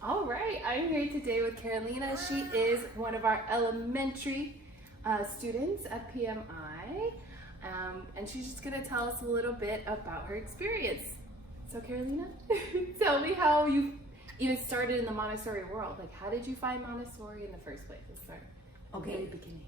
All right, I'm here today with Carolina. She is one of our elementary students at PMI, and she's just going to tell us a little bit about her experience. So, Carolina, tell me how you even started in the Montessori world. Like, how did you find Montessori in the first place? Let's start from the very beginning.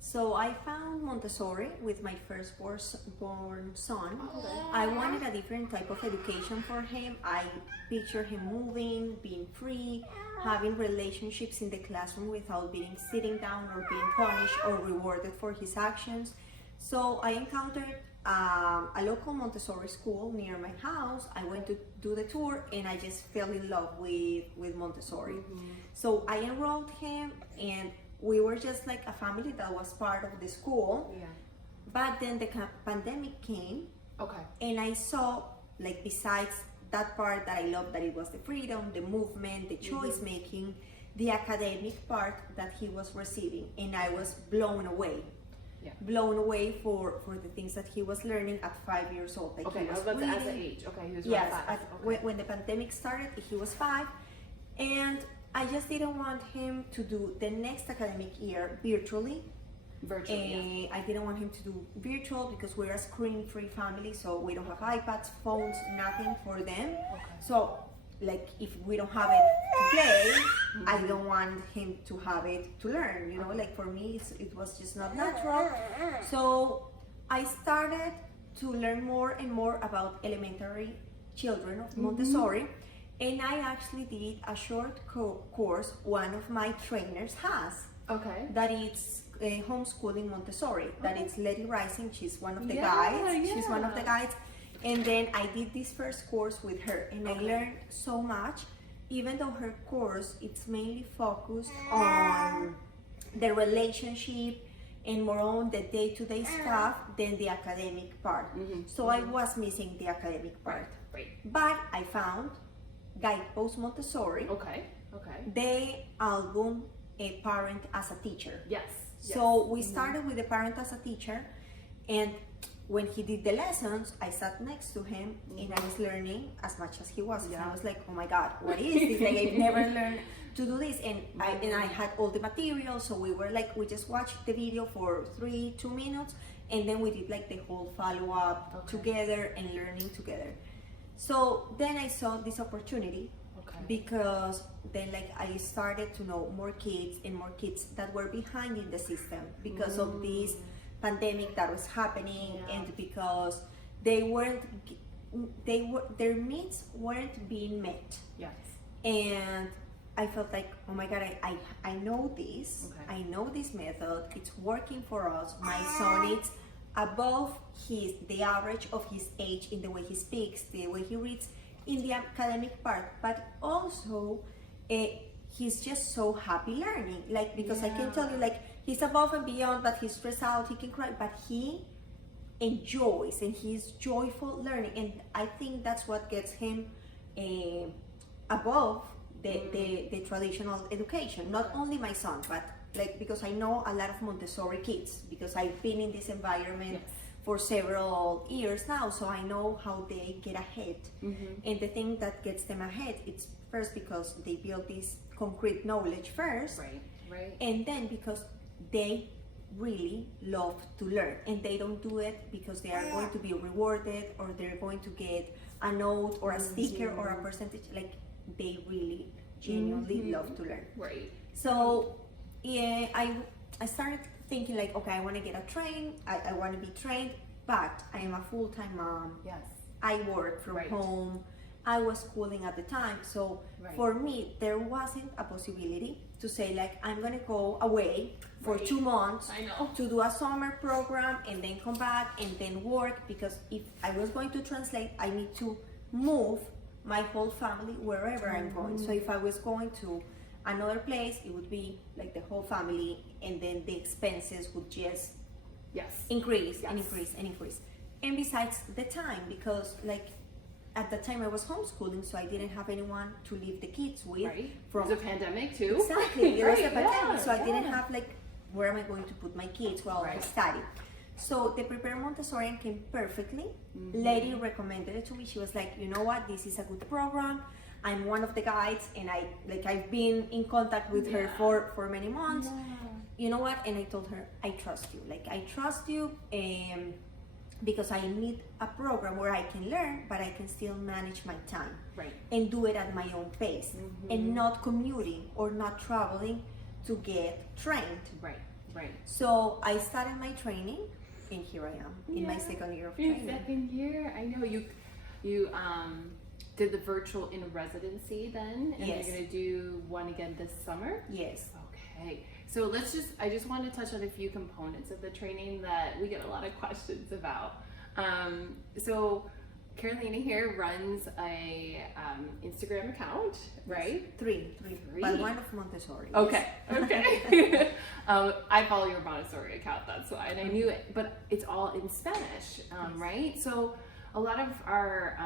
So I found Montessori with my firstborn son. Okay. I wanted a different type of education for him. I pictured him moving, being free, having relationships in the classroom without being sitting down or being punished or rewarded for his actions. So I encountered a local Montessori school near my house. I went to do the tour and I just fell in love with Montessori. Mm-hmm. So I enrolled him and we were just like a family that was part of the school. Yeah. But then the pandemic came. Okay. And I saw, like, besides that part that I loved, that it was the freedom, the movement, the choice making, the academic part that he was receiving. And I was blown away. Yeah. Blown away for the things that he was learning at 5 years old. Like, Okay, he I was was about to ask the reading. age. Okay, he was Yes, around 5. when the pandemic started, he was 5, and I just didn't want him to do the next academic year virtually. Virtually, I didn't want him to do virtual because we're a screen-free family, so we don't have iPads, phones, nothing for them. Okay. So, like, if we don't have it to play, I don't want him to have it to learn. You know, like, for me, it was just not natural. So I started to learn more and more about elementary children of Montessori. And I actually did a short course one of my trainers has, Okay. that it's homeschooling Montessori, that it's Lady Rising. She's one of the Yeah, guides. She's one of yeah. the guides. And then I did this first course with her and I learned so much, even though her course, it's mainly focused on the relationship and more on the day-to-day stuff than the academic part. So I was missing the academic part. Right. But I found Guidepost Montessori, Okay. Okay. the album A Parent as a Teacher. Yes. So we started with the parent as a teacher, and when he did the lessons, I sat next to him and I was learning as much as he was. And I was like, oh my God, what is this? Like, I've never learned to do this. And I had all the material, so we were like, we just watched the video for 2 minutes, and then we did like the whole follow-up together and learning together. So then I saw this opportunity because then, like, I started to know more kids and more kids that were behind in the system because of this pandemic that was happening, and because their needs weren't being met. Yes. And I felt like, oh my God, I know this. Okay. I know this method. It's working for us. My son is above the average of his age in the way he speaks, the way he reads, in the academic part, but also he's just so happy learning. Like, because I can tell you, like, he's above and beyond, but he's stressed out, he can cry, but he enjoys and he's joyful learning. And I think that's what gets him above the traditional education. Not only my son, but like, because I know a lot of Montessori kids, because I've been in this environment for several years now, so I know how they get ahead. And the thing that gets them ahead, it's first because they build this concrete knowledge first, Right. and then because they really love to learn, and they don't do it because they are going to be rewarded or they're going to get a note or a sticker or a percentage. Like, they really genuinely love to learn. Right. So yeah, I started thinking, like, okay, I want to get I want to be trained, but I am a full-time mom. Yes. I work from home. I was schooling at the time, so for me there wasn't a possibility to say, like, I'm gonna go away for 2 months to do a summer program and then come back and then work, because if I was going to translate, I need to move my whole family wherever I'm going. So if I was going to another place, it would be like the whole family, and then the expenses would just increase and increase and increase. And besides the time, because, like, at the time I was homeschooling, so I didn't have anyone to leave the kids with. From the pandemic too. Exactly, there was a pandemic, so I didn't have, like, where am I going to put my kids while I study. So the Prepare Montessorian came perfectly. Lady recommended it to me. She was like, you know what, this is a good program. I'm one of the guides, and I've been in contact with her for many months. You know what? And I told her, I trust you. Like, I trust you, because I need a program where I can learn, but I can still manage my time, Right. and do it at my own pace, and not commuting or not traveling to get trained. Right. Right. So I started my training, and here I am in my second year of Your training. second year. I know you did the virtual in residency then, and Yes. you're gonna do one again this summer. Yes. Okay. So I just want to touch on a few components of the training that we get a lot of questions about. So Carolina here runs a Instagram account, right? Three. But one of Montessori. Okay, okay. I follow your Montessori account, that's why, and I knew it, but it's all in Spanish, right? So a lot of our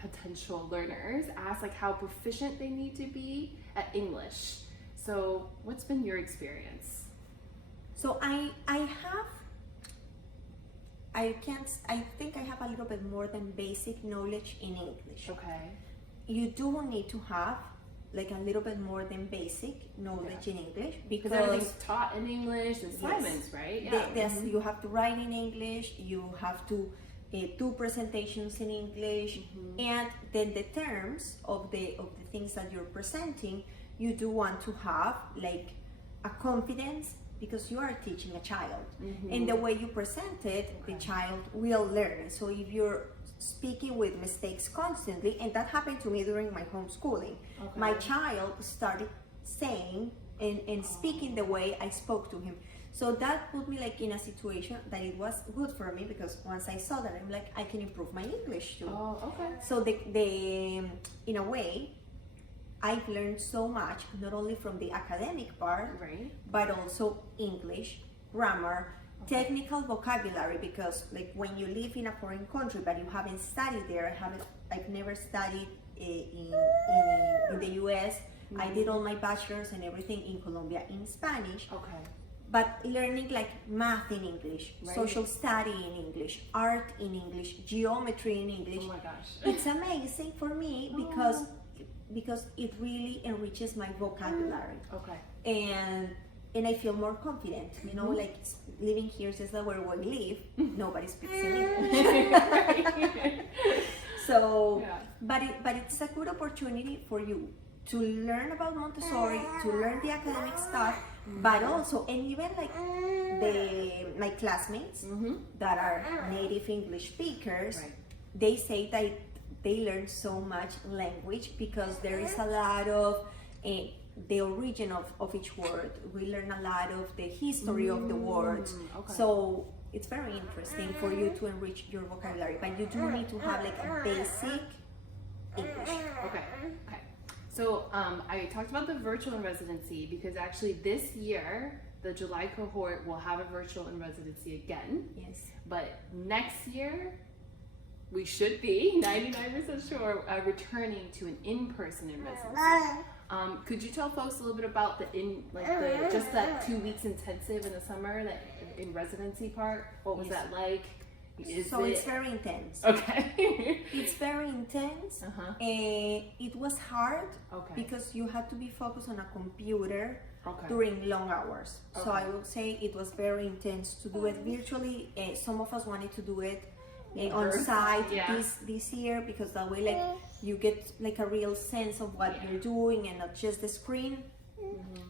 potential learners ask like how proficient they need to be at English. So what's been your experience? So I think I have a little bit more than basic knowledge in English. Okay. You do need to have like a little bit more than basic knowledge in English, Because everything's taught in English, the assignments, right? You have to write in English, you have to do presentations in English, and then the terms of the things that you're presenting, you do want to have like a confidence, because you are teaching a child, and the way you present it, the child will learn. So if you're speaking with mistakes constantly, and that happened to me during my homeschooling, my child started saying and speaking the way I spoke to him. So that put me like in a situation that it was good for me, because once I saw that, I'm like, I can improve my English too. Oh, okay. So the in a way, I've learned so much, not only from the academic part, Right. but also English, grammar, technical vocabulary, because like when you live in a foreign country but you haven't studied there, I've never studied in the US. I did all my bachelor's and everything in Colombia in Spanish. Okay. But learning like math in English, Right. social study in English, art in English, geometry in English. Oh my gosh. It's amazing for me because it really enriches my vocabulary, Okay. and I feel more confident. You know, like living here is just that where we live, nobody speaks in English. So, but it's a good opportunity for you to learn about Montessori, to learn the academic stuff, but also, and even like my classmates that are native English speakers, Right. they say that they learn so much language, because there is a lot of the origin of each word. We learn a lot of the history of the words. Okay. So it's very interesting for you to enrich your vocabulary, but you do need to have like a basic English. Okay. Okay. So I talked about the virtual in residency because actually this year the July cohort will have a virtual in residency again. Yes. But next year we should be 99% sure returning to an in-person in residency. Could you tell folks a little bit about just that 2 weeks intensive in the summer, that in residency part? What was that like? It's very intense. Okay. It's very intense. It was hard because you had to be focused on a computer during long hours. So I would say it was very intense to do it virtually. Some of us wanted to do it on site this year, because that way like you get like a real sense of what you're doing and not just the screen.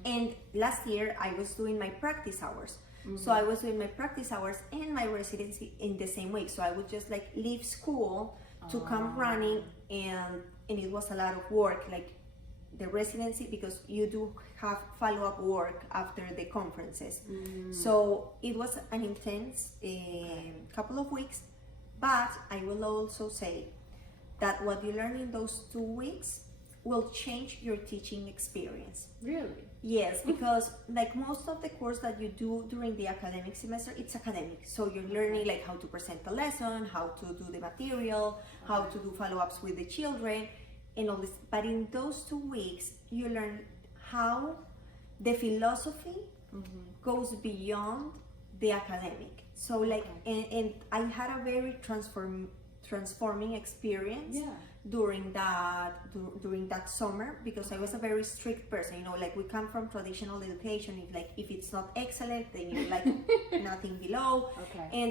And last year I was doing my practice hours. So I was doing my practice hours and my residency in the same week. So I would just like leave school to come running, and it was a lot of work, like the residency, because you do have follow-up work after the conferences. So it was an intense couple of weeks, but I will also say that what you learn in those 2 weeks will change your teaching experience. Really? Yes, because like most of the course that you do during the academic semester, it's academic. So you're learning like how to present a lesson, how to do the material, how to do follow-ups with the children, and all this. But in those 2 weeks, you learn how the philosophy goes beyond the academic. So like, and I had a very transforming experience during that summer, because I was a very strict person. You know, like we come from traditional education. If it's not excellent, then you're like nothing below. And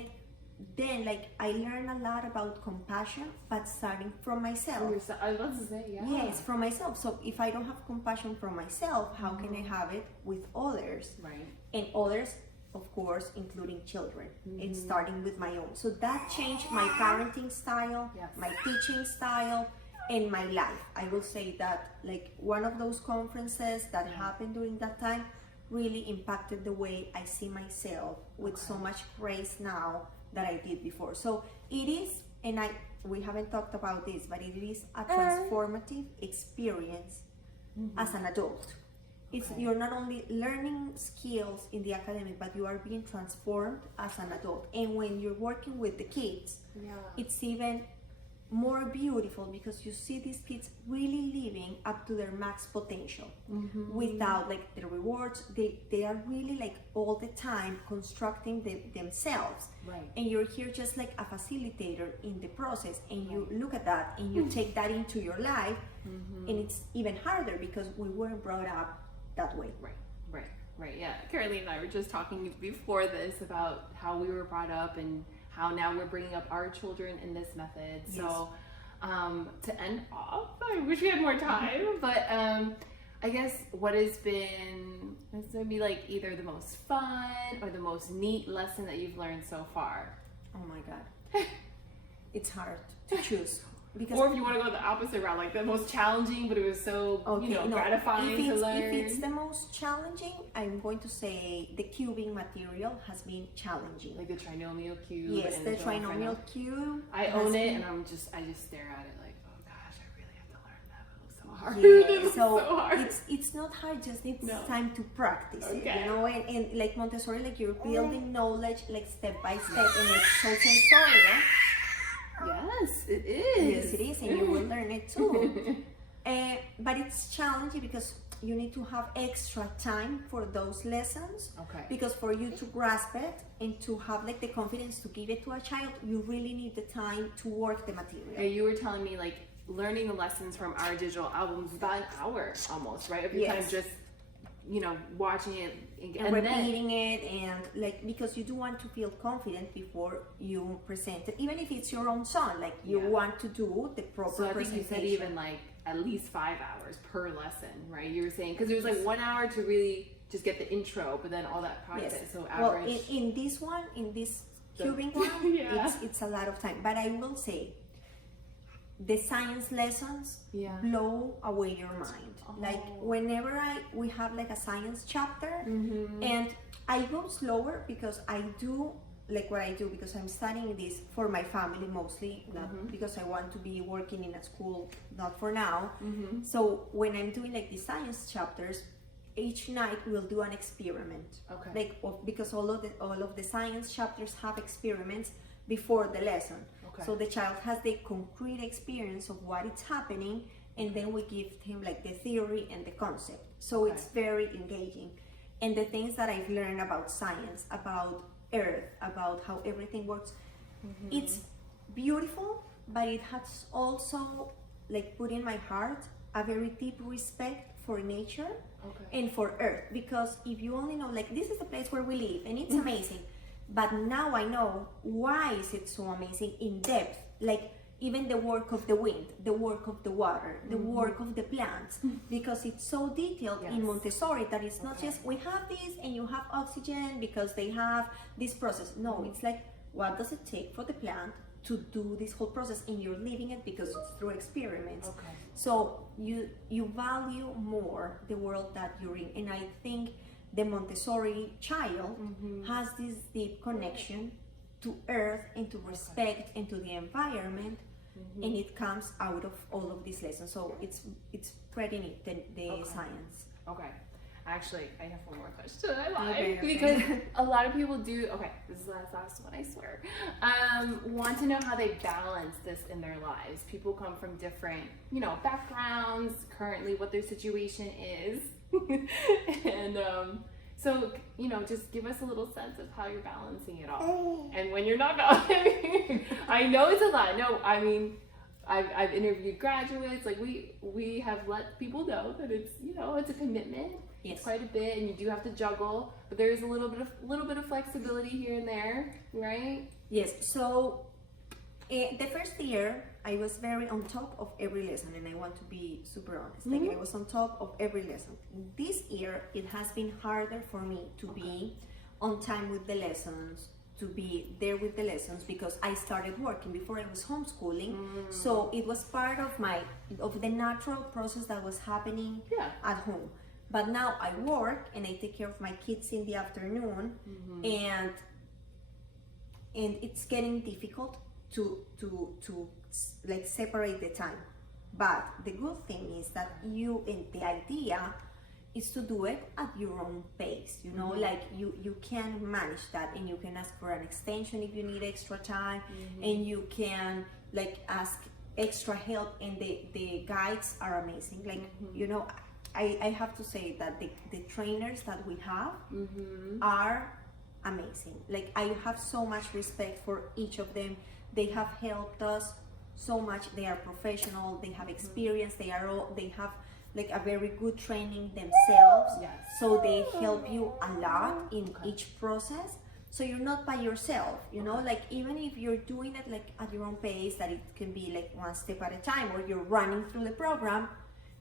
then I learned a lot about compassion, but starting from myself. I was about to say, Yes, from myself. So if I don't have compassion from myself, how can I have it with others? Right. And others, of course, including children. And starting with my own. So that changed my parenting style, my teaching style, and my life. I will say that one of those conferences that happened during that time really impacted the way I see myself with so much grace now that I did before. So it is, and we haven't talked about this, but it is a transformative experience as an adult. You're not only learning skills in the academic, but you are being transformed as an adult. And when you're working with the kids, it's even more beautiful, because you see these kids really living up to their max potential without the rewards. They are really all the time constructing themselves, and you're here just like a facilitator in the process, and you look at that and you take that into your life, and it's even harder because we weren't brought up that way. Right. Yeah, Caroline and I were just talking before this about how we were brought up and how now we're bringing up our children in this method. So to end off, I wish we had more time, but I guess what has been, it's gonna be either the most fun or the most neat lesson that you've learned so far? Oh my God. It's hard to choose. Or if you want to go the opposite route, the most challenging, but it was so gratifying to learn. If it's the most challenging, I'm going to say the cubing material has been challenging. Like the trinomial cube. Yes, and the trinomial cube. I own it, and I just stare at it oh gosh, I really have to learn that. It was so hard. Yeah, so so hard. It's not hard, just needs time to practice it, and like Montessori, you're building knowledge step by step, and it's so sensorial. Yes, it is. Yes, it is, and you will learn it too. But it's challenging because you need to have extra time for those lessons. Because for you to grasp it and to have the confidence to give it to a child, you really need the time to work the material. Yeah, you were telling me learning the lessons from our digital albums about an hour almost, right? Of your time just watching it and repeating it, and because you do want to feel confident before you present it, even if it's your own son, you want to do the proper presentation. So I think you said even at least 5 hours per lesson, right? You were saying, because it was 1 hour to really just get the intro, but then all that practice. So average. Well, in this one, in this cubing one, it's a lot of time. But I will say, the science lessons blow away your mind. Whenever we have a science chapter, and I go slower because I do what I do because I'm studying this for my family mostly, not because I want to be working in a school, not for now. So when I'm doing the science chapters, each night we'll do an experiment. Because all of the science chapters have experiments before the lesson. So the child has the concrete experience of what is happening, and then we give him the theory and the concept. So it's very engaging. And the things that I've learned about science, about Earth, about how everything works, it's beautiful, but it has also put in my heart a very deep respect for nature and for Earth. Because if you only know this is the place where we live and it's amazing, but now I know why is it so amazing in depth, even the work of the wind, the work of the water, the work of the plants, because it's so detailed in Montessori that it's not just we have this and you have oxygen because they have this process. No, it's what does it take for the plant to do this whole process, and you're living it because it's through experiments. So you value more the world that you're in, and I think the Montessori child has this deep connection to Earth and to respect and to the environment, and it comes out of all of these lessons. So it's pretty neat, the science. Actually, I have one more question. I lied because a lot of people do. This is the last one, I swear. Want to know how they balance this in their lives. People come from different, backgrounds. Currently, what their situation is, and So, just give us a little sense of how you're balancing it all. And when you're not balancing, I know it's a lot. No, I mean, I've interviewed graduates. Like we have let people know that it's it's a commitment. Yes. It's quite a bit, and you do have to juggle. But there's a little bit of flexibility here and there, right? Yes. So the first year, I was very on top of every lesson, and I want to be super honest. Like I was on top of every lesson. This year, it has been harder for me to be on time with the lessons, to be there with the lessons, because I started working before I was homeschooling. So it was part of the natural process that was happening at home. But now I work and I take care of my kids in the afternoon, and it's getting difficult to like separate the time. But the good thing is that the idea is to do it at your own pace, like you can manage that, and you can ask for an extension if you need extra time, and you can like ask extra help, and the guides are amazing. Like I have to say that the trainers that we have are amazing. Like I have so much respect for each of them. They have helped us so much. They are professional, they have experience, they have like a very good training themselves. So they help you a lot in each process. So you're not by yourself, like even if you're doing it like at your own pace, that it can be like one step at a time, or you're running through the program,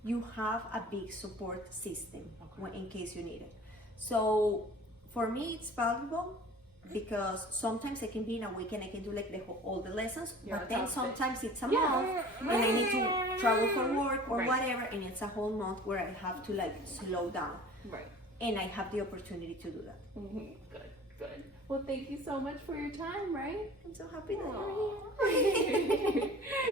you have a big support system in case you need it. So for me, it's valuable, because sometimes I can be in a weekend, I can do like all the lessons, but then sometimes it's a month and I need to travel for work or whatever, and it's a whole month where I have to like slow down. And I have the opportunity to do that. Good. Well, thank you so much for your time, right? I'm so happy that you're here.